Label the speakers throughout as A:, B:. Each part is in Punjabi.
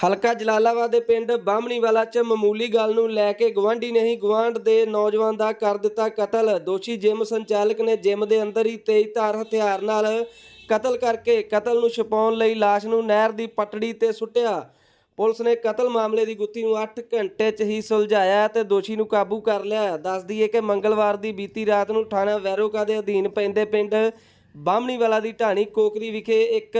A: ਹਲਕਾ ਜਲਾਲਾਬਾਦ ਦੇ ਪਿੰਡ ਬਾਹਮਣੀਵਾਲਾ 'ਚ ਮਾਮੂਲੀ ਗੱਲ ਨੂੰ ਲੈ ਕੇ ਗਵਾਂਢੀ ਨੇ ਹੀ ਗਵਾਂਢ ਦੇ ਨੌਜਵਾਨ ਦਾ ਕਰ ਦਿੱਤਾ ਕਤਲ। ਦੋਸ਼ੀ ਜਿਮ ਸੰਚਾਲਕ ਨੇ ਜਿਮ ਦੇ ਅੰਦਰ ਹੀ ਤੇਜ਼ਧਾਰ ਹਥਿਆਰ ਨਾਲ ਕਤਲ ਕਰਕੇ ਕਤਲ ਨੂੰ ਛੁਪਾਉਣ ਲਈ ਲਾਸ਼ ਨੂੰ ਨਹਿਰ ਦੀ ਪਟੜੀ ਤੇ ਸੁੱਟਿਆ। ਪੁਲਿਸ ਨੇ ਕਤਲ ਮਾਮਲੇ ਦੀ ਗੁੱਥੀ ਨੂੰ 8 ਘੰਟੇ 'ਚ ਹੀ ਸੁਲਝਾਇਆ ਤੇ ਦੋਸ਼ੀ ਨੂੰ ਕਾਬੂ ਕਰ ਲਿਆ। ਦੱਸ ਦਈਏ ਕਿ ਮੰਗਲਵਾਰ ਦੀ ਬੀਤੀ ਰਾਤ ਨੂੰ ਥਾਣਾ ਵੈਰੋਕਾ ਦੇ ਅਧੀਨ ਪੈਂਦੇ ਪਿੰਡ ਬਾਹਮਣੀਵਾਲਾ ਦੀ ਢਾਣੀ ਕੋਕਰੀ ਵਿਖੇ ਇੱਕ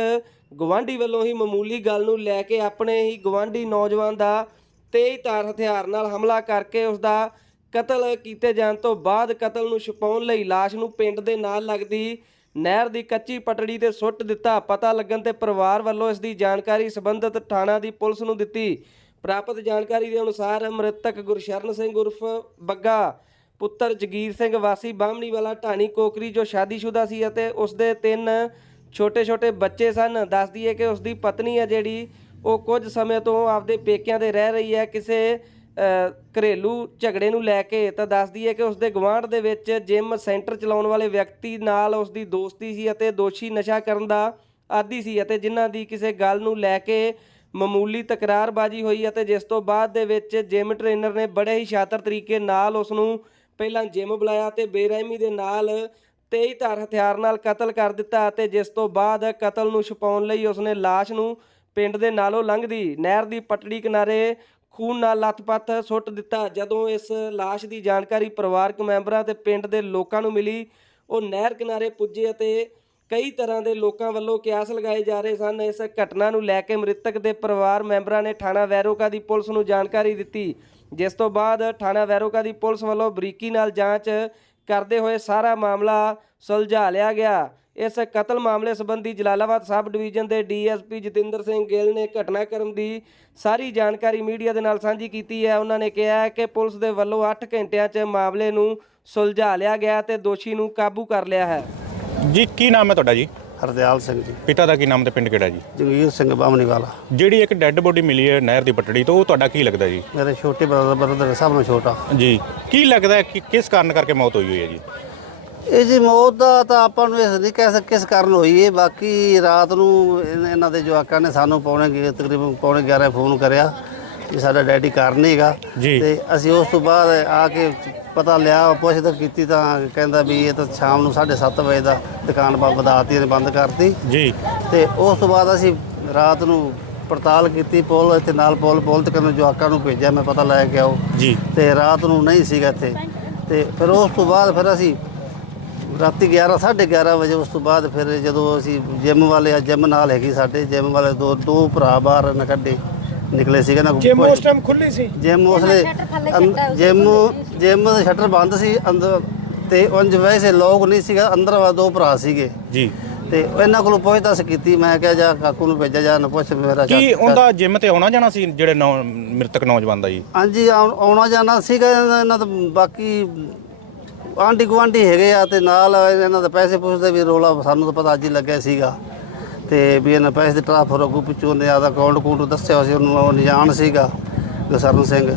A: ਗਵਾਂਢੀ ਵੱਲੋਂ ਹੀ ਮਾਮੂਲੀ ਗੱਲ ਨੂੰ ਲੈ ਕੇ ਆਪਣੇ ਹੀ ਗਵਾਂਢੀ ਨੌਜਵਾਨ ਦਾ ਤੇਜ਼ਧਾਰ ਹਥਿਆਰ ਨਾਲ ਹਮਲਾ ਕਰਕੇ ਉਸ ਦਾ ਕਤਲ ਕੀਤੇ ਜਾਣ ਤੋਂ ਬਾਅਦ ਕਤਲ ਨੂੰ ਛੁਪਾਉਣ ਲਈ ਲਾਸ਼ ਨੂੰ ਪਿੰਡ ਦੇ ਨਾਲ ਲੱਗਦੀ ਨਹਿਰ ਦੀ ਕੱਚੀ ਪਟੜੀ ਤੇ ਸੁੱਟ ਦਿੱਤਾ। ਪਤਾ ਲੱਗਣ ਤੇ ਪਰਿਵਾਰ ਵੱਲੋਂ ਇਸ ਦੀ ਜਾਣਕਾਰੀ ਸੰਬੰਧਿਤ ਥਾਣਾ ਦੀ ਪੁਲਿਸ ਨੂੰ ਦਿੱਤੀ। ਪ੍ਰਾਪਤ ਜਾਣਕਾਰੀ ਦੇ ਅਨੁਸਾਰ ਮ੍ਰਿਤਕ ਗੁਰਸ਼ਰਨ ਸਿੰਘ ਉਰਫ ਬੱਗਾ ਪੁੱਤਰ ਜਗੀਰ ਸਿੰਘ ਵਾਸੀ ਬਾਹਮਣੀ ਵਾਲਾ ਢਾਣੀ ਕੋਕਰੀ ਜੋ ਸ਼ਾਦੀशुदा ਸੀ ਅਤੇ ਉਸ ਦੇ ਤਿੰਨ ਛੋਟੇ-ਛੋਟੇ ਬੱਚੇ ਸਨ। ਦੱਸ ਦਈਏ ਕਿ ਉਸ ਦੀ ਪਤਨੀ ਹੈ ਜਿਹੜੀ, ਉਹ ਕੁਝ ਸਮੇਂ ਤੋਂ ਆਪਦੇ ਪੇਕਿਆਂ ਦੇ ਰਹਿ ਰਹੀ ਹੈ ਕਿਸੇ ਘਰੇਲੂ ਝਗੜੇ ਨੂੰ ਲੈ ਕੇ। ਤਾਂ ਦੱਸ ਦਈਏ ਕਿ ਉਸ ਦੇ ਗਵਾਂਢ ਦੇ ਵਿੱਚ ਜਿਮ ਸੈਂਟਰ ਚਲਾਉਣ ਵਾਲੇ ਵਿਅਕਤੀ ਨਾਲ ਉਸ ਦੀ ਦੋਸਤੀ ਸੀ ਅਤੇ ਦੋਸ਼ੀ ਨਸ਼ਾ ਕਰਨ ਦਾ ਆਦੀ ਸੀ ਅਤੇ ਜਿਨ੍ਹਾਂ ਦੀ ਕਿਸੇ ਗੱਲ ਨੂੰ ਲੈ ਕੇ ਮਾਮੂਲੀ ਤਕਰਾਰਬਾਜ਼ੀ ਹੋਈ ਅਤੇ ਜਿਸ ਤੋਂ ਬਾਅਦ ਦੇ ਵਿੱਚ ਜਿਮ ਟ੍ਰੇਨਰ ਨੇ ਬੜੇ ਹੀ ਸ਼ਾਤਰ ਤਰੀਕੇ ਨਾਲ ਉਸ ਨੂੰ ਪਹਿਲਾਂ ਜਿਮ ਬੁਲਾਇਆ ਤੇ ਬੇਰਹਿਮੀ ਦੇ ਨਾਲ ਤੇਈ ਧਾਰ ਹਥਿਆਰ ਨਾਲ ਕਤਲ ਕਰ ਦਿੱਤਾ ਅਤੇ ਜਿਸ ਤੋਂ ਬਾਅਦ ਕਤਲ ਨੂੰ ਛੁਪਾਉਣ ਲਈ ਉਸਨੇ ਲਾਸ਼ ਨੂੰ ਪਿੰਡ ਦੇ ਨਾਲੋਂ ਲੰਘਦੀ, ਨਹਿਰ ਦੀ ਪਟੜੀ ਕਿਨਾਰੇ ਖੂਨ ਨਾਲ ਲੱਥਪੱਥ ਸੁੱਟ ਦਿੱਤਾ। ਜਦੋਂ ਇਸ ਲਾਸ਼ ਦੀ ਜਾਣਕਾਰੀ ਪਰਿਵਾਰਕ ਮੈਂਬਰਾਂ ਤੇ ਪਿੰਡ ਦੇ ਲੋਕਾਂ ਨੂੰ ਮਿਲੀ, ਉਹ ਨਹਿਰ ਕਿਨਾਰੇ ਪੁੱਜੇ ਅਤੇ ਕਈ ਤਰ੍ਹਾਂ ਦੇ ਲੋਕਾਂ ਵੱਲੋਂ ਕਿਆਸ ਲਗਾਏ ਜਾ ਰਹੇ ਸਨ। ਇਸ ਘਟਨਾ ਨੂੰ ਲੈ ਕੇ ਮ੍ਰਿਤਕ ਦੇ ਪਰਿਵਾਰ ਮੈਂਬਰਾਂ ਨੇ ਥਾਣਾ ਵੈਰੋਕਾ ਦੀ ਪੁਲਿਸ ਨੂੰ ਜਾਣਕਾਰੀ ਦਿੱਤੀ। ਜਿਸ ਤੋਂ ਬਾਅਦ ਥਾਣਾ ਵੈਰੋਕਾ ਦੀ ਪੁਲਿਸ ਵੱਲੋਂ ਬਰੀਕੀ ਨਾਲ ਜਾਂਚ ਕਰਦੇ ਹੋਏ ਸਾਰਾ ਮਾਮਲਾ ਸੁਲਝਾ ਲਿਆ ਗਿਆ। ਇਸ ਕਤਲ ਮਾਮਲੇ ਸੰਬੰਧੀ ਜਲਾਲਾਬਾਦ ਸਬ ਡਿਵੀਜ਼ਨ ਦੇ ਡੀਐਸਪੀ ਜਤਿੰਦਰ ਸਿੰਘ ਗਿੱਲ ਨੇ ਘਟਨਾਕ੍ਰਮ ਦੀ ਸਾਰੀ ਜਾਣਕਾਰੀ ਮੀਡੀਆ ਦੇ ਨਾਲ ਸਾਂਝੀ ਕੀਤੀ ਹੈ। ਉਹਨਾਂ ਨੇ ਕਿਹਾ ਕਿ ਪੁਲਿਸ ਦੇ ਵੱਲੋਂ 8 ਘੰਟਿਆਂ 'ਚ ਮਾਮਲੇ ਨੂੰ ਸੁਲਝਾ ਲਿਆ ਗਿਆ ਤੇ ਦੋਸ਼ੀ ਨੂੰ ਕਾਬੂ ਕਰ ਲਿਆ ਹੈ।
B: ਜੀ, ਕੀ ਨਾਮ ਹੈ ਤੁਹਾਡਾ ਜੀ?
C: ਹਰਦਿਆਲ ਸਿੰਘ ਜੀ।
B: ਪਿਤਾ ਦਾ ਕੀ ਨਾਮ ਤੇ ਪਿੰਡ ਕਿਹੜਾ ਜੀ?
C: ਜਗਵੀਰ ਸਿੰਘ ਬਾਮਣੀ ਵਾਲਾ
B: ਜਿਹੜੀ ਇੱਕ ਡੈੱਡ ਬੋਡੀ ਮਿਲੀ ਹੈ ਨਹਿਰ ਦੀ ਪਟੜੀ ਤੋਂ ਉਹ ਤੁਹਾਡਾ ਕੀ ਲੱਗਦਾ ਜੀ?
C: ਮੇਰੇ ਛੋਟੇ ਬ੍ਰਦਰ ਬ੍ਰਦਰ ਸਭ ਨੂੰ ਛੋਟਾ।
B: ਜੀ। ਕੀ ਲੱਗਦਾ ਹੈ ਕਿ ਕਿਸ ਕਾਰਨ ਕਰਕੇ ਮੌਤ ਹੋਈ ਹੋਈ ਹੈ ਜੀ?
C: ਇਹ ਜੀ ਮੌਤ ਦਾ ਤਾਂ ਆਪਾਂ ਨੂੰ ਇਸ ਨਹੀਂ ਕਹਿ ਸਕ ਕਿਸ ਕਾਰਨ ਹੋਈ ਹੈ ਬਾਕੀ ਰਾਤ ਨੂੰ ਇਹਨਾਂ ਦੇ ਜਵਾਕਾਂ ਨੇ ਸਾਨੂੰ ਪੌਣੇ ਗਿ- ਤਕਰੀਬਨ ਪੌਣੇ 11 ਫੋਨ ਕਰਿਆ। ਵੀ ਸਾਡਾ ਡੈਡੀ ਘਰ ਨਹੀਂ ਹੈਗਾ।
B: ਜੀ।
C: ਤੇ ਅਸੀਂ ਉਸ ਤੋਂ ਬਾਅਦ ਆ ਕੇ ਪਤਾ ਲਿਆ ਪੁੱਛਦਾ ਕੀਤੀ ਤਾਂ ਕਹਿੰਦਾ ਵੀ ਇਹ ਤਾਂ ਸ਼ਾਮ ਨੂੰ 7:30 ਵਜੇ ਦਾ ਦੁਕਾਨ ਬੰਦ ਵਧਾਤੀ ਨੇ ਬੰਦ ਕਰਤੀ।
B: ਜੀ।
C: ਤੇ ਉਸ ਤੋਂ ਬਾਅਦ ਅਸੀਂ ਰਾਤ ਨੂੰ ਪੜਤਾਲ ਕੀਤੀ ਪੁਲ ਇੱਥੇ ਨਾਲ ਪੁਲ ਪੁਲ ਤੇ ਕਰਨ ਜਵਾਕਾਂ ਨੂੰ ਭੇਜਿਆ ਮੈਂ ਪਤਾ ਲੈ ਕੇ ਆਓ।
B: ਜੀ।
C: ਤੇ ਰਾਤ ਨੂੰ ਨਹੀਂ ਸੀਗਾ ਇੱਥੇ। ਤੇ ਫਿਰ ਉਸ ਤੋਂ ਬਾਅਦ ਫਿਰ ਅਸੀਂ ਰਾਤੀ 11 11:30 ਵਜੇ ਉਸ ਤੋਂ ਬਾਅਦ ਫਿਰ ਜਦੋਂ ਅਸੀਂ ਜਿਮ ਵਾਲੇ ਜਿਮ ਨਾਲ ਹੈਗੀ ਸਾਡੇ ਜਿਮ ਵਾਲੇ ਦੋ ਦੋ ਭਰਾ ਬਾਹਰ ਨਾ ਕੱਢੇ। ਨਿਕਲੇ ਸੀਗੇ ਨਾ ਜਿਮ ਉਸ ਟਾਈਮ ਖੁੱਲੀ ਸੀ। ਜਿਮ ਉਸਲੇ ਜਿਮ ਜਿਮ ਦਾ ਸ਼ਟਰ ਬੰਦ ਸੀ ਅੰਦਰ ਤੇ ਉਂਝ ਵੈਸੇ ਲੋਕ ਨਹੀਂ ਸੀਗਾ ਅੰਦਰ ਵਾ ਦੋ ਭਰਾ ਸੀਗੇ।
B: ਜੀ।
C: ਤੇ ਇਹਨਾਂ ਕੋਲੋਂ ਪੁੱਛਤਾਛ ਕੀਤੀ ਮੈਂ ਕਿਹਾ ਜਾ ਕਾਕੂ ਨੂੰ ਭੇਜਿਆ ਜਾ ਨਾ ਪੁੱਛ ਮੇਰਾ
B: ਕੀ ਉਹਦਾ ਜਿਮ ਤੇ ਆਉਣਾ ਜਾਣਾ ਸੀ ਜਿਹੜੇ ਨੌ- ਮ੍ਰਿਤਕ ਨੌਜਵਾਨ ਦਾ ਜੀ?
C: ਹਾਂਜੀ ਆਉਣ- ਜਾਣਾ ਸੀਗਾ ਇਹਨਾਂ ਦਾ ਬਾਕੀ ਆਂਢੀ ਗੁਆਂਢੀ ਹੈਗੇ ਆ ਤੇ ਨਾਲ ਇਹਨਾਂ ਦਾ ਪੈਸੇ ਪੁੱਛਦੇ ਵੀ ਰੋਲਾ ਸਾਨੂੰ ਤਾਂ ਪਤਾ ਅੱਜ ਹੀ ਲੱਗਿਆ ਸੀਗਾ। ਤੇ ਵੀ ਇਹਨਾਂ ਪੈਸੇ ਦੇ ਟ੍ਰਾਂਸਫਰ ਅੱਗੋਂ ਪਿੱਛੋਂ ਨੇ ਆਦਾ ਅਕਾਊਂਟ ਕੂੰਟ ਦੱਸਿਆ ਸੀ ਉਹਨੂੰ ਉਹ ਨਿਜਾਨ ਸੀਗਾ ਗੁਰਸਰਨ ਸਿੰਘ।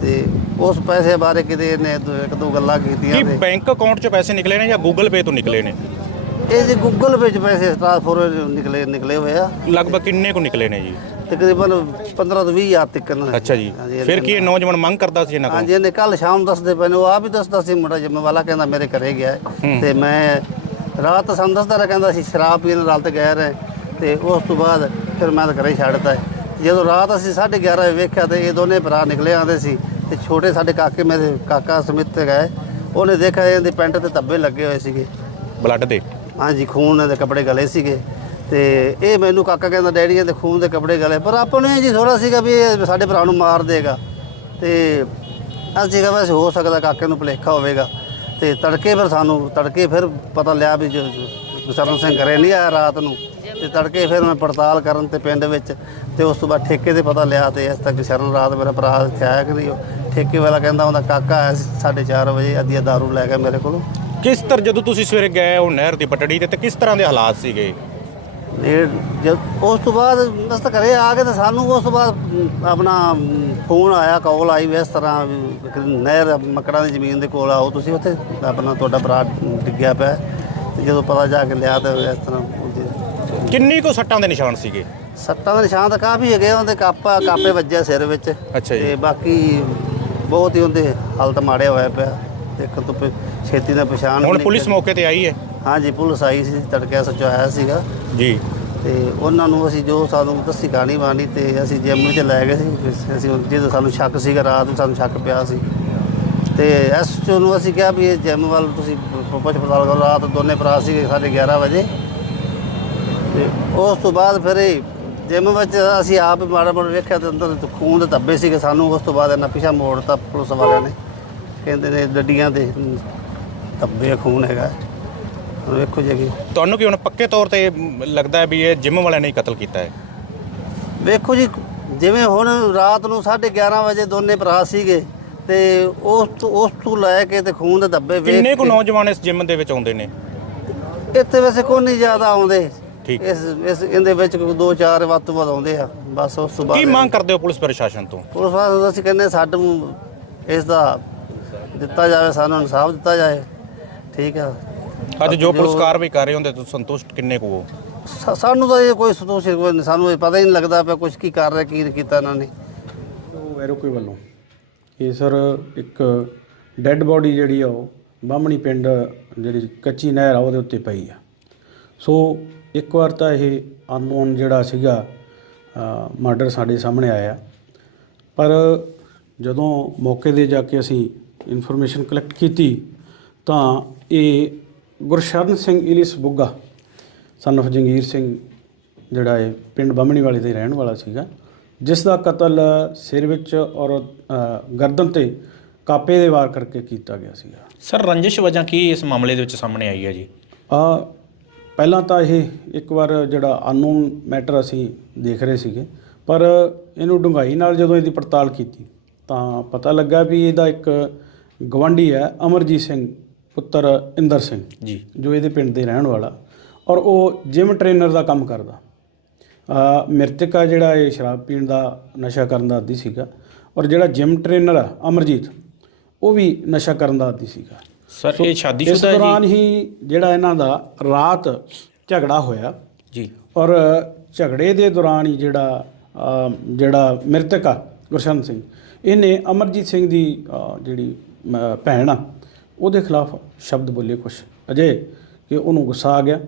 C: ਤੇ ਉਸ ਪੈਸੇ ਬਾਰੇ ਕਿਤੇ ਇਹਨੇ ਦੋ- ਇੱਕ ਦੋ ਗੱਲਾਂ
B: ਕੀ
C: ਕੀਤੀਆਂ ਤੇ
B: ਬੈਂਕ ਅਕਾਊਂਟ 'ਚ ਪੈਸੇ ਨਿਕਲੇ ਨੇ ਜਾਂ ਗੂਗਲ ਪੇ ਤੋਂ ਨਿਕਲੇ ਨੇ?
C: ਇਹ ਜੀ ਗੂਗਲ ਵਿੱਚ ਪੈਸੇ ਟ੍ਰਾਂਸਫਰ ਨਿਕਲੇ ਨਿਕਲੇ ਹੋਏ ਆ।
B: ਲਗਭਗ ਕਿੰਨੇ ਕੁ ਨਿਕਲੇ ਨੇ ਜੀ?
C: ਤਕਰੀਬਨ 15 ਤੋਂ 20 ਹਜ਼ਾਰ ਤੱਕ ਨੇ।
B: ਅੱਛਾ ਜੀ।
C: ਹਾਂਜੀ,
B: ਫਿਰ ਕੀ ਇਹ ਨੌਜਵਾਨ ਮੰਗ ਕਰਦਾ ਸੀ ਇਹਨਾਂ ਕੋਲ?
C: ਹਾਂਜੀ ਇਹਨੇ ਕੱਲ ਸ਼ਾਮ ਦੱਸਦੇ ਪਏ ਨੇ ਉਹ ਆਪ ਹੀ ਦੱਸਦਾ ਸੀ ਮੁੰਡਾ ਜਿੰਮੇ ਵਾਲਾ ਕਹਿੰਦਾ ਮੇਰੇ ਘਰੇ ਗਿਆ। ਹੈ। ਤੇ ਮੈਂ ਰਾਤ ਸਾਨੂੰ ਦੱਸਦਾ ਰਿਹਾ ਕਹਿੰਦਾ ਸੀ ਸ਼ਰਾਬ ਪੀਣ ਨਾਲ ਤੇ ਗਏ ਰਹੇ ਤੇ ਉਸ ਤੋਂ ਬਾਅਦ ਫਿਰ ਮੈਂ ਤਾਂ ਘਰੇ ਛੱਡਤਾ। ਜਦੋਂ ਰਾਤ ਅਸੀਂ 11:30 ਵਜੇ ਵੇਖਿਆ ਤੇ ਇਹ ਦੋਨੇ ਭਰਾ ਨਿਕਲੇ ਆਂਦੇ ਸੀ ਤੇ ਛੋਟੇ ਸਾਡੇ ਕਾਕੇ ਮੇਰੇ ਕਾਕਾ ਸਮਿਤ ਗਏ ਉਹਨੇ ਦੇਖਿਆ ਇਹਦੀ ਪੈਂਟ ਤੇ ਧੱਬੇ ਲੱਗੇ ਹੋਏ ਸੀਗੇ।
B: ਬਲੱਡ ਦੇ?
C: ਹਾਂਜੀ ਖੂਨ ਦੇ ਕੱਪੜੇ ਗਲੇ ਸੀਗੇ ਤੇ ਇਹ ਮੈਨੂੰ ਕਾਕਾ ਕਹਿੰਦਾ ਡੈਡੀ ਇਹਦੇ ਖੂਨ ਦੇ ਕੱਪੜੇ ਗਲੇ। ਪਰ ਆਪਾਂ ਨੂੰ ਇਹ ਜੀ ਥੋੜਾ ਸੀਗਾ ਵੀ ਇਹ ਸਾਡੇ ਭਰਾ ਨੂੰ ਮਾਰ ਦੇਗਾ ਤੇ ਅਸੀਂ ਕਿਹਾ ਵੈਸੇ ਹੋ ਸਕਦਾ ਕਾਕੇ ਨੂੰ ਭੁਲੇਖਾ ਹੋਵੇਗਾ। ਤੇ ਤੜਕੇ ਫਿਰ ਸਾਨੂੰ ਤੜਕੇ ਫਿਰ ਪਤਾ ਲਿਆ ਵੀ ਜੋ ਗੁਰਸ਼ਰਨ ਸਿੰਘ ਘਰੇ ਨਹੀਂ ਆਇਆ ਰਾਤ ਨੂੰ। ਤੇ ਤੜਕੇ ਫਿਰ ਮੈਂ ਪੜਤਾਲ ਕਰਨ ਤੇ ਪਿੰਡ ਵਿੱਚ ਤੇ ਉਸ ਤੋਂ ਬਾਅਦ ਠੇਕੇ ਤੇ ਪਤਾ ਲਿਆ ਤੇ ਇਸ ਤੱਕ ਸ਼ਰਨ ਰਾਤ ਮੇਰਾ ਭਰਾ ਇੱਥੇ ਆਇਆ ਕਿ ਨਹੀਂ ਉਹ ਠੇਕੇ ਵਾਲਾ ਕਹਿੰਦਾ ਉਹਦਾ ਕਾਕਾ ਆਇਆ ਸੀ 4:30 ਵਜੇ ਅੱਧੀ ਦਾਰੂ ਲੈ ਗਿਆ ਮੇਰੇ ਕੋਲੋਂ
B: ਕਿਸ ਤਰ੍ਹਾਂ ਜਦੋਂ ਤੁਸੀਂ ਸਵੇਰੇ ਗਏ ਉਹ ਨਹਿਰ ਦੀ ਪਟੜੀ ਤੇ ਤੇ ਕਿਸ ਤਰ੍ਹਾਂ ਦੇ ਹਾਲਾਤ ਸੀਗੇ
C: ਇਹ ਜਦ ਉਸ ਤੋਂ ਬਾਅਦ ਬਸ ਤਾਂ ਘਰੇ ਆ ਕੇ ਤਾਂ ਸਾਨੂੰ ਉਸ ਤੋਂ ਬਾਅਦ ਆਪਣਾ ਫੋਨ ਆਇਆ ਕਾਲ ਆਈ ਵੀ ਇਸ ਤਰ੍ਹਾਂ ਵੀ ਇੱਕ ਨਹਿਰ ਮਕੜਾਂ ਦੀ ਜ਼ਮੀਨ ਦੇ ਕੋਲ ਆਓ ਤੁਸੀਂ ਉੱਥੇ ਆਪਣਾ ਤੁਹਾਡਾ ਭਰਾ ਡਿੱਗਿਆ ਪਿਆ ਹੈ। ਤੇ ਜਦੋਂ ਪਤਾ ਜਾ ਕੇ ਲਿਆ ਤਾਂ ਇਸ ਤਰ੍ਹਾਂ
B: ਕਿੰਨੀ ਕੁ ਸੱਟਾਂ ਦੇ ਨਿਸ਼ਾਨ ਸੀਗੇ?
C: ਸੱਟਾਂ ਦੇ ਨਿਸ਼ਾਨ ਤਾਂ ਕਾਫੀ ਹੈਗੇ ਉਹਦੇ ਕਾਪਾ ਕਾਪੇ ਵੱਜਿਆ ਸਿਰ ਵਿੱਚ।
B: ਅੱਛਾ ਜੀ।
C: ਤੇ ਬਾਕੀ ਬਹੁਤ ਹੀ ਉਹਦੇ ਹਾਲਤ ਮਾੜਿਆ ਹੋਇਆ ਪਿਆ। ਦੇਖਣ ਤੋਂ ਪ- ਛੇਤੀ ਦਾ ਪਛਾਣ
B: ਹੁਣ
C: ਨਹੀਂ
B: ਪੁਲਿਸ
C: ਕਰੀ।
B: ਮੌਕੇ ਤੇ ਆਈ ਹੈ?
C: ਹਾਂਜੀ ਪੁਲਿਸ ਆਈ ਸੀ ਤੜਕੇ ਸੱਚੋ ਆਇਆ ਸੀਗਾ।
B: ਜੀ।
C: ਤੇ ਉਹਨਾਂ ਨੂੰ ਅਸੀਂ ਜੋ ਸਾਨੂੰ ਦੱਸੀ ਕਹਾਣੀ ਬਾਣੀ ਤੇ ਅਸੀਂ ਜਿਮ ਵਿੱਚ ਲੈ ਗਏ ਸੀ। ਫਿਰ ਅਸੀਂ ਉਹ- ਜਦੋਂ ਸਾਨੂੰ ਸ਼ੱਕ ਸੀਗਾ ਰਾਤ ਨੂੰ ਸਾਨੂੰ ਸ਼ੱਕ ਪਿਆ ਸੀ। ਤੇ ਐਸਓ ਨੂੰ ਅਸੀਂ ਕਿਹਾ ਵੀ ਇਹ ਜਿਮ ਵੱਲ ਤੁਸੀਂ ਪੁੱਛ ਪੜਤਾਲ ਕਰੋ। ਰਾਤ ਦੋਨੇ ਭਰਾ ਸੀਗੇ ਸਾਢੇ 11 ਵਜੇ। ਤੇ ਉਸ ਤੋਂ ਬਾਅਦ ਫਿਰ ਇਹ ਜਿਮ ਵਿੱਚ ਅਸੀਂ ਆਪ ਹੀ ਮਾੜਾ ਮਾੜਾ ਵੇਖਿਆ ਤੇ ਅੰਦਰ ਖੂਨ ਦੇ ਧੱਬੇ ਸੀਗੇ ਸਾਨੂੰ ਉਸ ਤੋਂ ਬਾਅਦ ਇਹਨਾਂ ਪਿੱਛਾ ਮੋੜਤਾ ਪੁਲਿਸ ਵਾਲਿਆਂ ਨੇ। ਕਹਿੰਦੇ ਨੇ ਡੱਡੀਆਂ ਦੇ ਧੱਬੇ ਖੂਨ ਹੈਗਾ। ਹੁਣ ਵੇਖੋ ਜੀ ਅੱਗੇ।
B: ਤੁਹਾਨੂੰ ਕੀ ਹੁਣ ਪੱਕੇ ਤੌਰ ਤੇ ਲੱਗਦਾ ਹੈ ਵੀ ਇਹ ਜਿਮ ਵਾਲਿਆਂ ਨੇ ਹੀ ਕਤਲ ਕੀਤਾ ਹੈ?
C: ਵੇਖੋ ਜੀ ਜਿਵੇਂ ਹੁਣ ਰਾਤ ਨੂੰ 11:30 ਵਜੇ ਦੋਨੇ ਭਰਾ ਸੀਗੇ ਤੇ ਉਸ ਤੋਂ ਉਸ ਤੋਂ ਲੈ ਕੇ ਤੇ ਖੂਨ ਦੇ ਧੱਬੇ ਵੇਖ
B: ਕਿੰਨੇ ਕੁ
C: ਕੇ-
B: ਨੌਜਵਾਨ ਇਸ ਜਿਮ ਦੇ ਵਿੱਚ ਆਉਂਦੇ ਨੇ?
C: ਇੱਥੇ ਵੈਸੇ ਕੋਈ ਨਹੀਂ ਜ਼ਿਆਦਾ ਆਉਂਦੇ।
B: ਠੀਕ।
C: ਇਸ ਇਸ ਇਹਦੇ ਵਿੱਚ ਕੋਈ ਦੋ ਚਾਰ ਵੱਧ ਤੋਂ ਵੱਧ ਆਉਂਦੇ ਆ ਬਸ ਉਸ ਤੋਂ
B: ਕੀ
C: ਬਾਅਦ
B: ਮੰਗ ਕਰਦੇ ਹੋ ਪੁਲਿਸ ਪ੍ਰਸ਼ਾਸਨ ਤੋਂ?
C: ਪੁਲਿਸ ਵਾਲੇ ਅਸੀਂ ਕਹਿੰਦੇ ਸਾਨੂੰ ਇਸ ਦਾ ਦਿੱਤਾ ਜਾਵੇ ਸਾਨੂੰ ਇਨਸਾਫ ਦਿੱਤਾ ਜਾਏ। ਠੀਕ ਆ।
B: ਅੱਜ ਜੋ ਪੁਲਿਸ ਕਾਰਵਾਈ ਕਰ ਰਹੇ ਹੁੰਦੇ ਤੁਸੀਂ ਸੰਤੁਸ਼ਟ ਕਿੰਨੇ ਕੁ ਹੋ?
C: ਸਾ- ਸਾਨੂੰ ਤਾਂ ਇਹ ਕੋਈ ਸੰਤੋਸ਼ ਕੋਈ ਨਹੀਂ, ਸਾਨੂੰ ਇਹ ਪਤਾ ਹੀ ਨਹੀਂ ਲੱਗਦਾ ਪਿਆ ਕੁਝ ਕੀ ਕਰ ਰਿਹਾ ਕੀ ਨਹੀਂ ਕੀਤਾ ਇਹਨਾਂ ਨੇ।
D: ਵੈਰੋਕੇ ਵੱਲੋਂ। ਇਹ ਸਰ ਇੱਕ ਡੈੱਡ ਬੋਡੀ ਜਿਹੜੀ ਆ ਉਹ ਬਾਹਮਣੀ ਪਿੰਡ ਜਿਹੜੀ ਕੱਚੀ ਨਹਿਰ ਆ ਉਹਦੇ ਉੱਤੇ ਪਈ ਆ। ਸੋ ਇੱਕ ਵਾਰ ਤਾਂ ਇਹ ਅਨਨੋਨ ਜਿਹੜਾ ਸੀਗਾ ਮਰਡਰ ਸਾਡੇ ਸਾਹਮਣੇ ਆਇਆ। ਪਰ ਜਦੋਂ ਮੌਕੇ ਤੇ ਜਾ ਕੇ ਅਸੀਂ ਇਨਫੋਰਮੇਸ਼ਨ ਕਲੈਕਟ ਕੀਤੀ ਤਾਂ ਇਹ Gursharan Singh alias Bugga son of Jangir Singh ਜਿਹੜਾ ਹੈ ਪਿੰਡ ਬਾਹਮਣੀ ਵਾਲੇ ਦੇ ਰਹਿਣ ਵਾਲਾ ਸੀਗਾ ਜਿਸ ਦਾ ਕਤਲ ਸਿਰ ਵਿੱਚ ਔਰ ਗਰਦਨ ਤੇ ਕਾਪੇ ਦੇ ਵਾਰ ਕਰਕੇ ਕੀਤਾ ਗਿਆ ਸੀਗਾ।
B: ਸਰ ਰੰਜਿਸ਼ ਵਜ੍ਹਾ ਕੀ ਇਸ ਮਾਮਲੇ ਦੇ ਵਿੱਚ ਸਾਹਮਣੇ ਆਈ ਹੈ ਜੀ?
D: ਆ ਪਹਿਲਾਂ ਤਾਂ ਇਹ ਇੱਕ ਵਾਰ ਜਿਹੜਾ ਅਨਨੋਨ ਮੈਟਰ ਅਸੀਂ ਦੇਖ ਰਹੇ ਸੀਗੇ ਪਰ ਇਹਨੂੰ ਡੂੰਘਾਈ ਨਾਲ ਜਦੋਂ ਇਹਦੀ ਪੜਤਾਲ ਕੀਤੀ ਤਾਂ ਪਤਾ ਲੱਗਾ ਵੀ ਇਹਦਾ ਇੱਕ ਗਵੰਡੀ ਹੈ ਅਮਰਜੀਤ ਸਿੰਘ ਪੁੱਤਰ ਇੰਦਰ ਸਿੰਘ
B: ਜੀ।
D: ਜੋ ਇਹਦੇ ਪਿੰਡ ਦੇ ਰਹਿਣ ਵਾਲਾ ਔਰ ਉਹ ਜਿਮ ਟ੍ਰੇਨਰ ਦਾ ਕੰਮ ਕਰਦਾ। ਆ ਮ੍ਰਿਤਕਾ ਜਿਹੜਾ ਇਹ ਸ਼ਰਾਬ ਪੀਣ ਦਾ ਨਸ਼ਾ ਕਰਨ ਦਾ ਆਦੀ ਸੀਗਾ ਔਰ ਜਿਹੜਾ ਜਿਮ ਟ੍ਰੇਨਰ ਆ ਅਮਰਜੀਤ ਉਹ ਵੀ ਨਸ਼ਾ ਕਰਨ ਦਾ ਆਦੀ ਸੀਗਾ।
B: ਸਰ ਇਹ
D: ਇਸ
B: ਸ਼ਾਦੀशुदा ਹੈ ਜੀ।
D: ਦੌਰਾਨ ਹੀ ਜਿਹੜਾ ਇਹਨਾਂ ਦਾ ਰਾਤ ਝਗੜਾ ਹੋਇਆ।
B: ਜੀ।
D: ਔਰ ਝਗੜੇ ਦੇ ਦੌਰਾਨ ਹੀ ਜਿਹੜਾ ਜਿਹੜਾ ਮ੍ਰਿਤਕ ਆ ਗੁਰਸ਼ਨ ਸਿੰਘ ਇਹਨੇ ਅਮਰਜੀਤ ਸਿੰਘ ਦੀ ਜਿਹੜੀ ਭੈਣ ਆ ਉਹਦੇ ਖਿਲਾਫ ਸ਼ਬਦ ਬੋਲੇ ਕੁਛ। ਅਜੇ ਕਿ ਉਹਨੂੰ ਗੁੱਸਾ ਆ ਗਿਆ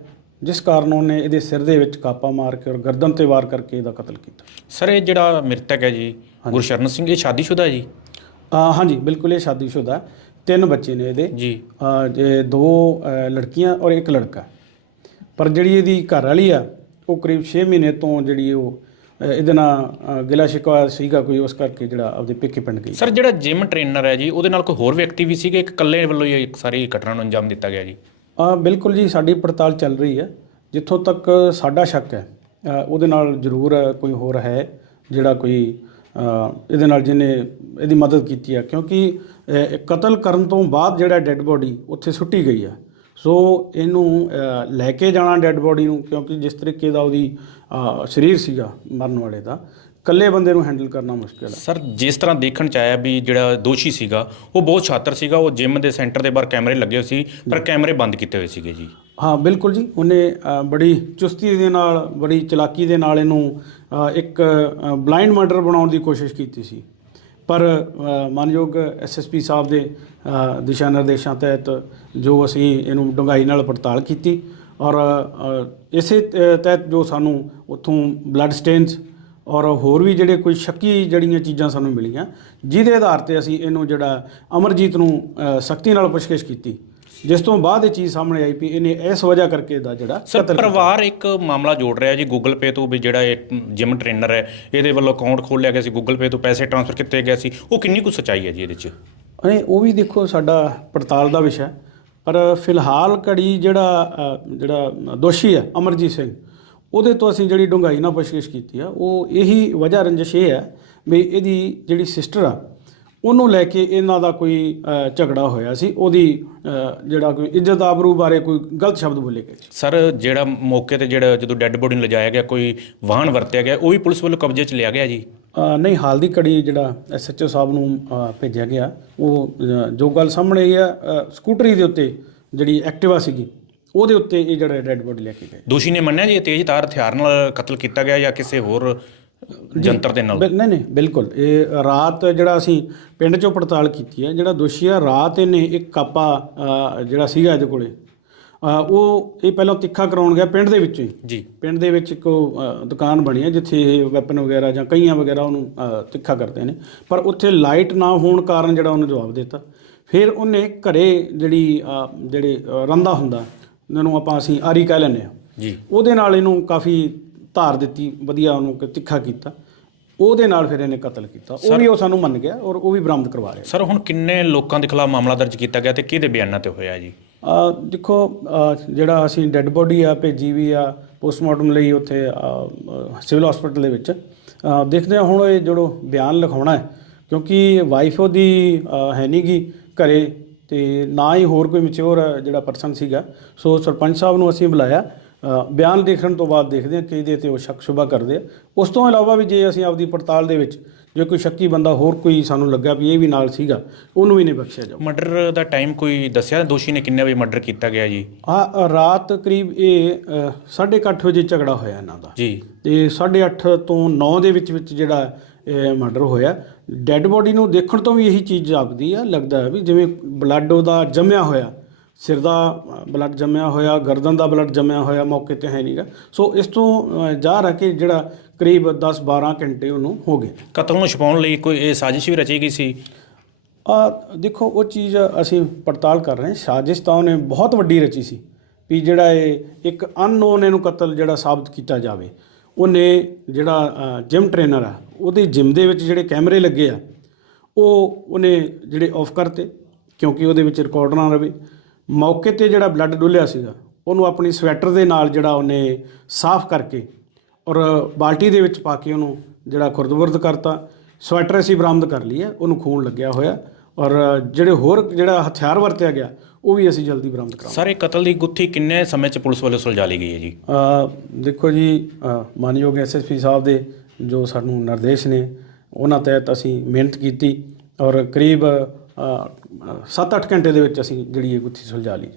D: ਜਿਸ ਕਾਰਨ ਉਹਨੇ ਇਹਦੇ ਸਿਰ ਦੇ ਵਿੱਚ ਕਾਪਾ ਮਾਰ ਕੇ ਔਰ ਗਰਦਨ ਤੇ ਵਾਰ ਕਰਕੇ ਇਹਦਾ ਕਤਲ ਕੀਤਾ।
B: ਸਰ ਇਹ ਜਿਹੜਾ ਮ੍ਰਿਤਕ ਹੈ ਜੀ ਗੁਰਸ਼ਰਨ ਸਿੰਘ ਇਹ ਸ਼ਾਦੀशुदा ਹੈ ਜੀ?
D: ਅ, ਹਾਂਜੀ ਬਿਲਕੁਲ ਇਹ ਸ਼ਾਦੀशुदा ਤਿੰਨ ਬੱਚੇ ਨੇ ਇਹਦੇ।
B: ਜੀ।
D: ਜੇ ਦੋ ਲੜਕੀਆਂ ਔਰ ਇੱਕ ਲੜਕਾ। ਪਰ ਜਿਹੜੀ ਇਹਦੀ ਘਰ ਵਾਲੀ ਆ ਉਹ ਕਰੀਬ 6 ਮਹੀਨੇ ਤੋਂ ਜਿਹੜੀ ਉਹ ਇਹਦੇ ਨਾਲ ਗਿਲਾ ਸ਼ਿਕਵਾ ਸੀਗਾ ਕੋਈ ਉਸ ਕਰਕੇ ਜਿਹੜਾ ਆਪਦੇ ਪੇਕੇ ਪਿੰਡ ਗਈ।
B: ਸਰ ਜਿਹੜਾ ਜਿਮ ਟ੍ਰੇਨਰ ਹੈ ਜੀ ਉਹਦੇ ਨਾਲ ਕੋਈ ਹੋਰ ਵਿਅਕਤੀ ਵੀ ਸੀਗੇ? ਇੱਕ ਇਕੱਲੇ ਵੱਲੋਂ ਹੀ ਇੱਕ ਸਾਰੀ ਘਟਨਾ ਨੂੰ ਅੰਜਾਮ ਦਿੱਤਾ ਗਿਆ ਜੀ?
D: ਆ ਬਿਲਕੁਲ ਜੀ ਸਾਡੀ ਪੜਤਾਲ ਚੱਲ ਰਹੀ ਹੈ। ਜਿੱਥੋਂ ਤੱਕ ਸਾਡਾ ਸ਼ੱਕ ਹੈ ਉਹਦੇ ਨਾਲ ਜ਼ਰੂਰ ਕੋਈ ਹੋਰ ਹੈ ਜਿਹੜਾ ਕੋਈ ਇਹਦੇ ਨਾਲ ਜਿਹਨੇ ਇਹਦੀ ਮਦਦ ਕੀਤੀ ਹੈ ਕਿਉਂਕਿ ਕਤਲ ਕਰਨ ਤੋਂ ਬਾਅਦ ਜਿਹੜਾ ਡੈੱਡ ਬੋਡੀ ਉੱਥੇ ਸੁੱਟੀ ਗਈ ਹੈ ਸੋ ਇਹਨੂੰ ਲੈ ਕੇ ਜਾਣਾ ਡੈੱਡ ਬੋਡੀ ਨੂੰ, ਕਿਉਂਕਿ ਜਿਸ ਤਰੀਕੇ ਦਾ ਉਹਦੀ ਸਰੀਰ ਸੀਗਾ ਮਰਨ ਵਾਲੇ ਦਾ ਇਕੱਲੇ ਬੰਦੇ ਨੂੰ ਹੈਂਡਲ ਕਰਨਾ ਮੁਸ਼ਕਿਲ ਹੈ।
B: ਸਰ ਜਿਸ ਤਰ੍ਹਾਂ ਦੇਖਣ ਚ ਆਇਆ ਵੀ ਜਿਹੜਾ ਦੋਸ਼ੀ ਸੀਗਾ ਉਹ ਬਹੁਤ ਛਾਤਰ ਸੀਗਾ ਉਹ ਜਿਮ ਦੇ ਸੈਂਟਰ ਦੇ ਬਾਹਰ ਕੈਮਰੇ ਲੱਗੇ ਹੋਏ ਸੀ ਪਰ ਕੈਮਰੇ ਬੰਦ ਕੀਤੇ ਹੋਏ ਸੀਗੇ ਜੀ।
D: ਹਾਂ ਬਿਲਕੁਲ ਜੀ। ਉਹਨੇ ਅ, ਬੜੀ ਚੁਸਤੀ ਦੇ ਨਾਲ ਬੜੀ ਚਲਾਕੀ ਦੇ ਨਾਲ ਇਹਨੂੰ ਅ, ਇੱਕ ਬਲਾਈਂਡ ਮਰਡਰ ਬਣਾਉਣ ਦੀ ਕੋਸ਼ਿਸ਼ ਕੀਤੀ ਸੀ। ਪਰ ਅ, ਮਾਨਯੋਗ ਐਸਐਸਪੀ ਸਾਹਿਬ ਦੇ ਅ, ਦਿਸ਼ਾ ਨਿਰਦੇਸ਼ਾਂ ਤਹਿਤ ਜੋ ਅਸੀਂ ਇਹਨੂੰ ਡੂੰਘਾਈ ਨਾਲ ਪੜਤਾਲ ਕੀਤੀ ਔਰ ਅ, ਇਸੇ ਤ- ਤਹਿਤ ਜੋ ਸਾਨੂੰ ਉੱਥੋਂ ਬਲੱਡ ਸਟੇਨਸ ਔਰ ਹੋਰ ਵੀ ਜਿਹੜੇ ਕੋਈ ਸ਼ੱਕੀ ਜਿਹੜੀਆਂ ਚੀਜ਼ਾਂ ਸਾਨੂੰ ਮਿਲੀਆਂ ਜਿਹਦੇ ਆਧਾਰ ਤੇ ਅਸੀਂ ਇਹਨੂੰ ਜਿਹੜਾ ਅਮਰਜੀਤ ਨੂੰ ਸਖਤੀ ਨਾਲ ਪੁੱਛਗਿੱਛ ਕੀਤੀ ਜਿਸ ਤੋਂ ਬਾਅਦ ਇਹ ਚੀਜ਼ ਸਾਹਮਣੇ ਆਈ ਵੀ ਇਹਨੇ ਇਸ ਵਜ੍ਹਾ ਕਰਕੇ ਦਾ ਜਿਹੜਾ
B: ਸਰ। ਪਰਿਵਾਰ ਇੱਕ ਮਾਮਲਾ ਜੋੜ ਰਿਹਾ ਜੀ ਗੂਗਲ ਪੇ ਤੋਂ ਵੀ ਜਿਹੜਾ ਇਹ ਜਿਮ ਟ੍ਰੇਨਰ ਹੈ ਇਹਦੇ ਵੱਲੋਂ ਅਕਾਊਂਟ ਖੋਲ੍ਹਿਆ ਗਿਆ ਸੀ ਗੂਗਲ ਪੇ ਤੋਂ ਪੈਸੇ ਟ੍ਰਾਂਸਫਰ ਕੀਤੇ ਗਏ ਸੀ ਉਹ ਕਿੰਨੀ ਕੁ ਸੱਚਾਈ ਹੈ ਜੀ ਇਹਦੇ 'ਚ
D: ਨਹੀਂ ਉਹ ਵੀ ਦੇਖੋ ਸਾਡਾ ਪੜਤਾਲ ਦਾ ਵਿਸ਼ਾ। ਪਰ ਫਿਲਹਾਲ ਘੜੀ ਜਿਹੜਾ ਜਿਹੜਾ ਦੋਸ਼ੀ ਹੈ ਅਮਰਜੀਤ ਸਿੰਘ ਉਹਦੇ ਤੋਂ ਅਸੀਂ ਜਿਹੜੀ ਡੂੰਘਾਈ ਨਾਲ ਪੁੱਛਗਿੱਛ ਕੀਤੀ ਆ ਉਹ ਇਹੀ ਵਜ੍ਹਾ ਰੰਜਿਸ਼ ਇਹ ਹੈ ਵੀ ਇਹਦੀ ਜਿਹੜੀ ਸਿਸਟਰ ਆ ਉਹਨੂੰ ਲੈ ਕੇ ਇਹਨਾਂ ਦਾ ਕੋਈ ਝਗੜਾ ਹੋਇਆ ਸੀ ਉਹਦੀ ਜਿਹੜਾ ਕੋਈ ਇੱਜ਼ਤ ਆਬਰੂ ਬਾਰੇ ਕੋਈ ਗਲਤ ਸ਼ਬਦ ਬੋਲੇ ਗਏ
B: ਸਰ ਜਿਹੜਾ ਮੌਕੇ ਤੇ ਜਿਹੜਾ ਜਦੋਂ ਡੈੱਡ ਬੋਡੀ ਨੂੰ ਲਿਜਾਇਆ ਗਿਆ ਕੋਈ ਵਾਹਨ ਵਰਤਿਆ ਗਿਆ ਉਹ ਵੀ ਪੁਲਿਸ ਵੱਲੋਂ ਕਬਜ਼ੇ 'ਚ ਲਿਆ ਗਿਆ ਜੀ?
D: ਨਹੀਂ ਹਾਲ ਦੀ ਘੜੀ ਜਿਹੜਾ ਐਸਐਚਓ ਸਾਹਿਬ ਨੂੰ ਭੇਜਿਆ ਗਿਆ ਉਹ ਜੋ ਗੱਲ ਸਾਹਮਣੇ ਆਈ ਆ ਸਕੂਟਰੀ ਦੇ ਉੱਤੇ ਜਿਹੜੀ ਐਕਟਿਵਾ ਸੀਗੀ ਉਹਦੇ ਉੱਤੇ ਇਹ ਜਿਹੜਾ ਡੈੱਡ ਬੋਡੀ ਲੈ ਕੇ ਗਏ।
B: ਦੋਸ਼ੀ ਨੇ ਮੰਨਿਆ ਜੀ ਇਹ ਤੇਜ਼ ਧਾਰ ਹਥਿਆਰ ਨਾਲ ਕਤਲ ਕੀਤਾ ਗਿਆ ਜਾਂ ਕਿਸੇ ਹੋਰ ਜੰਤਰ ਦੇ ਨਾਲ?
D: ਨਹੀਂ ਨਹੀਂ ਬਿਲਕੁਲ। ਇਹ ਰਾਤ ਜਿਹੜਾ ਅਸੀਂ ਪਿੰਡ ਚੋਂ ਪੜਤਾਲ ਕੀਤੀ ਹੈ ਜਿਹੜਾ ਦੋਸ਼ੀ ਆ ਰਾਤ ਇਹਨੇ ਇੱਕ ਕਾਪਾ ਜਿਹੜਾ ਸੀਗਾ ਇਹਦੇ ਕੋਲੇ ਉਹ ਇਹ ਪਹਿਲਾਂ ਤਿੱਖਾ ਕਰਾਉਣ ਗਿਆ ਪਿੰਡ ਦੇ ਵਿੱਚੋਂ ਹੀ।
B: ਜੀ।
D: ਪਿੰਡ ਦੇ ਵਿੱਚ ਇੱਕ ਦੁਕਾਨ ਬਣੀ ਹੈ ਜਿੱਥੇ ਇਹ ਵੈਪਨ ਵਗੈਰਾ ਜਾਂ ਕਈਆਂ ਵਗੈਰਾ ਉਹਨੂੰ ਤਿੱਖਾ ਕਰਦੇ ਨੇ। ਪਰ ਉੱਥੇ ਲਾਈਟ ਨਾ ਹੋਣ ਕਾਰਨ ਜਿਹੜਾ ਉਹਨੇ ਜਵਾਬ ਦਿੱਤਾ। ਫਿਰ ਉਹਨੇ ਘਰੇ ਜਿਹੜੀ ਜਿਹੜੇ ਰੰਦਾ ਹੁੰਦਾ ਜਿਹਨੂੰ ਆਪਾਂ ਅਸੀਂ ਆਰੀ ਕਹਿ ਲੈਂਦੇ ਹਾਂ।
B: ਜੀ।
D: ਉਹਦੇ ਨਾਲ ਇਹਨੂੰ ਕਾਫੀ ਧਾਰ ਦਿੱਤੀ ਵਧੀਆ ਉਹਨੂੰ ਤਿੱਖਾ ਕੀਤਾ। ਉਹਦੇ ਨਾਲ ਫਿਰ ਇਹਨੇ ਕਤਲ ਕੀਤਾ। ਉਹ ਵੀ ਉਹ ਸਾਨੂੰ ਮੰਨ ਗਿਆ ਔਰ ਉਹ ਵੀ ਬਰਾਮਦ ਕਰਵਾ ਰਿਹਾ।
B: ਸਰ ਹੁਣ ਕਿੰਨੇ ਲੋਕਾਂ ਦੇ ਖਿਲਾਫ ਮਾਮਲਾ ਦਰਜ ਕੀਤਾ ਗਿਆ ਤੇ ਕਿਹਦੇ ਬਿਆਨਾਂ ਤੇ ਹੋਇਆ ਜੀ?
D: ਦੇਖੋ ਜਿਹੜਾ ਅਸੀਂ ਡੈੱਡ ਬੋਡੀ ਆ ਭੇਜੀ ਵੀ ਆ ਪੋਸਟਮਾਰਟਮ ਲਈ ਉੱਥੇ ਸਿਵਲ ਹਸਪੀਟਲ ਦੇ ਵਿੱਚ। ਦੇਖਦੇ ਹਾਂ ਹੁਣ ਇਹ ਜਿਹੜੋ ਬਿਆਨ ਲਿਖਾਉਣਾ ਹੈ ਕਿਉਂਕਿ ਵਾਈਫ ਉਹਦੀ ਹੈ ਨਹੀਂ ਗੀ ਘਰੇ। ਤੇ ਨਾ ਹੀ ਹੋਰ ਕੋਈ ਮੈਚੁਰ ਜਿਹੜਾ ਪਰਸਨ ਸੀਗਾ। ਸੋ ਸਰਪੰਚ ਸਾਹਿਬ ਨੂੰ ਅਸੀਂ ਬੁਲਾਇਆ। ਬਿਆਨ ਦੇਖਣ ਤੋਂ ਬਾਅਦ ਦੇਖਦੇ ਹਾਂ ਕਿ ਇਹਦੇ ਤੇ ਉਹ ਸ਼ੱਕ ਸ਼ੁਬਾ ਕਰਦੇ ਆ। ਉਸ ਤੋਂ ਇਲਾਵਾ ਵੀ ਜੇ ਅਸੀਂ ਆਪਦੀ ਪੜਤਾਲ ਦੇ ਵਿੱਚ ਜੇ ਕੋਈ ਸ਼ੱਕੀ ਬੰਦਾ ਹੋਰ ਕੋਈ ਸਾਨੂੰ ਲੱਗਾ ਵੀ ਇਹ ਵੀ ਨਾਲ ਸੀਗਾ ਉਹਨੂੰ ਵੀ ਨਹੀਂ ਬਖਸ਼ਿਆ ਜਾਊ।
B: ਮਰਡਰ ਦਾ ਟਾਈਮ ਕੋਈ ਦੱਸਿਆ? ਦੋਸ਼ੀ ਨੇ ਕਿੰਨੇ ਵਜੇ ਮਰਡਰ ਕੀਤਾ ਗਿਆ ਜੀ?
D: ਆ ਰਾਤ ਕਰੀਬ ਇਹ ਅ, ਸਾਢੇ ਕੁ ਅੱਠ ਵਜੇ ਝਗੜਾ ਹੋਇਆ ਇਹਨਾਂ ਦਾ।
B: ਜੀ।
D: ਤੇ 8:30 ਤੋਂ 9 ਦੇ ਵਿੱਚ ਵਿੱਚ ਜਿਹੜਾ ਮਰਡਰ ਹੋਇਆ। ਡੈੱਡ ਬੋਡੀ ਨੂੰ ਦੇਖਣ ਤੋਂ ਵੀ ਇਹੀ ਚੀਜ਼ ਜਾਪਦੀ ਆ ਲੱਗਦਾ ਹੈ ਵੀ ਜਿਵੇਂ ਬਲੱਡ ਉਹਦਾ ਜੰਮਿਆ ਹੋਇਆ। ਸਿਰ ਦਾ ਬਲੱਡ ਜੰਮਿਆ ਹੋਇਆ ਗਰਦਨ ਦਾ ਬਲੱਡ ਜੰਮਿਆ ਹੋਇਆ ਮੌਕੇ ਤੇ ਹੈ ਨਹੀਂਗਾ ਸੋ ਇਸ ਤੋਂ ਜ਼ਾਹਰ ਹੈ ਕਿ ਜਿਹੜਾ ਕਰੀਬ 10-12 ਘੰਟੇ ਉਹਨੂੰ ਹੋ ਗਏ।
B: ਕਤਲ ਨੂੰ ਛੁਪਾਉਣ ਲਈ ਕੋਈ ਇਹ ਸਾਜ਼ਿਸ਼ ਵੀ ਰਚੀ ਗਈ ਸੀ?
D: ਆ ਦੇਖੋ ਉਹ ਚੀਜ਼ ਅਸੀਂ ਪੜਤਾਲ ਕਰ ਰਹੇ ਹਾਂ। ਸਾਜ਼ਿਸ਼ ਤਾਂ ਉਹਨੇ ਬਹੁਤ ਵੱਡੀ ਰਚੀ ਸੀ ਵੀ ਜਿਹੜਾ ਇਹ ਇੱਕ ਅਨਨੋਨ ਇਹਨੂੰ ਕਤਲ ਜਿਹੜਾ ਸਾਬਤ ਕੀਤਾ ਜਾਵੇ। ਉਹਨੇ ਜਿਹੜਾ ਜਿਮ ਟ੍ਰੇਨਰ ਆ, ਉਹਦੇ ਜਿਮ ਦੇ ਵਿੱਚ ਜਿਹੜੇ ਕੈਮਰੇ ਲੱਗੇ ਆ, ਉਹ ਉਹਨੇ ਜਿਹੜੇ ਆਫ ਕਰਤੇ, ਕਿਉਂਕਿ ਉਹਦੇ ਵਿੱਚ ਰਿਕਾਰਡ ਨਾ ਰਵੇ। ਮੌਕੇ ਤੇ ਜਿਹੜਾ ਬਲੱਡ ਡੁੱਲਿਆ ਸੀਗਾ, ਉਹਨੂੰ ਆਪਣੀ ਸਵੈਟਰ ਦੇ ਨਾਲ ਜਿਹੜਾ ਉਹਨੇ ਸਾਫ਼ ਕਰਕੇ ਔਰ ਬਾਲਟੀ ਦੇ ਵਿੱਚ ਪਾ ਕੇ ਉਹਨੂੰ ਜਿਹੜਾ ਖੁਰਦਬੁਰਦ ਕਰਤਾ। ਸਵੈਟਰ ਅਸੀਂ ਬਰਾਮਦ ਕਰ ਲਈ ਹੈ ਉਹਨੂੰ ਖੂਨ ਲੱਗਿਆ ਹੋਇਆ ਔਰ ਜਿਹੜੇ ਹੋਰ ਜਿਹੜਾ ਹਥਿਆਰ ਵਰਤਿਆ ਗਿਆ ਉਹ ਵੀ ਅਸੀਂ ਜਲਦੀ ਬਰਾਮਦ ਕਰਾਂਗੇ
B: ਸਰ ਇਹ ਕਤਲ ਦੀ ਗੁੱਥੀ ਕਿੰਨੇ ਸਮੇਂ 'ਚ ਪੁਲਿਸ ਵੱਲੋਂ ਸੁਲਝਾ ਲਈ ਗਈ ਹੈ ਜੀ?
D: ਅ, ਦੇਖੋ ਜੀ ਅ, ਮਾਨਯੋਗ ਐਸਐਸਪੀ ਸਾਹਿਬ ਦੇ ਜੋ ਸਾਨੂੰ ਨਿਰਦੇਸ਼ ਨੇ ਉਹਨਾਂ ਤਹਿਤ ਅਸੀਂ ਮਿਹਨਤ ਕੀਤੀ ਔਰ ਕਰੀਬ 7-8 ਘੰਟੇ ਦੇ ਵਿੱਚ ਅਸੀਂ ਜਿਹੜੀ ਇਹ ਗੁੱਥੀ ਸੁਲਝਾ ਲਈ